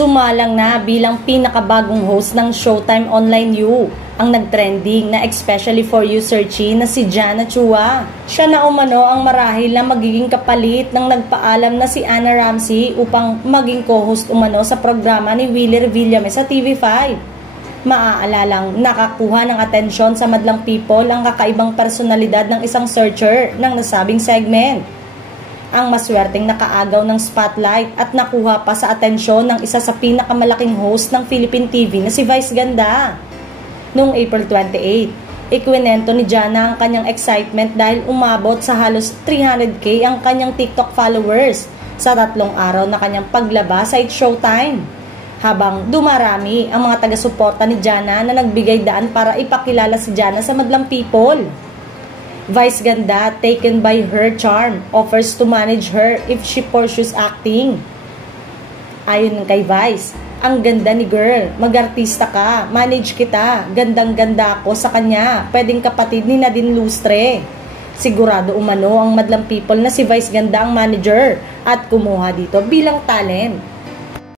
Sumalang na bilang pinakabagong host ng Showtime Online U, ang nagtrending na especially for you searchy na si Jana Chua. Siya na umano ang marahil na magiging kapalit ng nagpaalam na si Anna Ramsey upang maging co-host umano sa programa ni Willie Revillame sa TV5. Maaalalang nakakuha ng atensyon sa madlang people ang kakaibang personalidad ng isang searcher ng nasabing segment. Ang maswerteng nakaagaw ng spotlight at nakuha pa sa atensyon ng isa sa pinakamalaking host ng Philippine TV na si Vice Ganda. Noong April 28, ikwinento ni Jana ang kanyang excitement dahil umabot sa halos 300k ang kanyang TikTok followers sa 3 araw na kanyang paglaba sa It's Showtime. Habang dumarami ang mga taga-suporta ni Jana na nagbigay daan para ipakilala si Jana sa madlang people. Vice Ganda, taken by her charm, offers to manage her if she pursues acting. Ayon kay Vice, ang ganda ni girl, mag-artista ka, manage kita, gandang-ganda ako sa kanya, pwedeng kapatid ni Nadine Lustre. Sigurado umano ang madlang people na si Vice Ganda ang manager at kumuha dito bilang talent.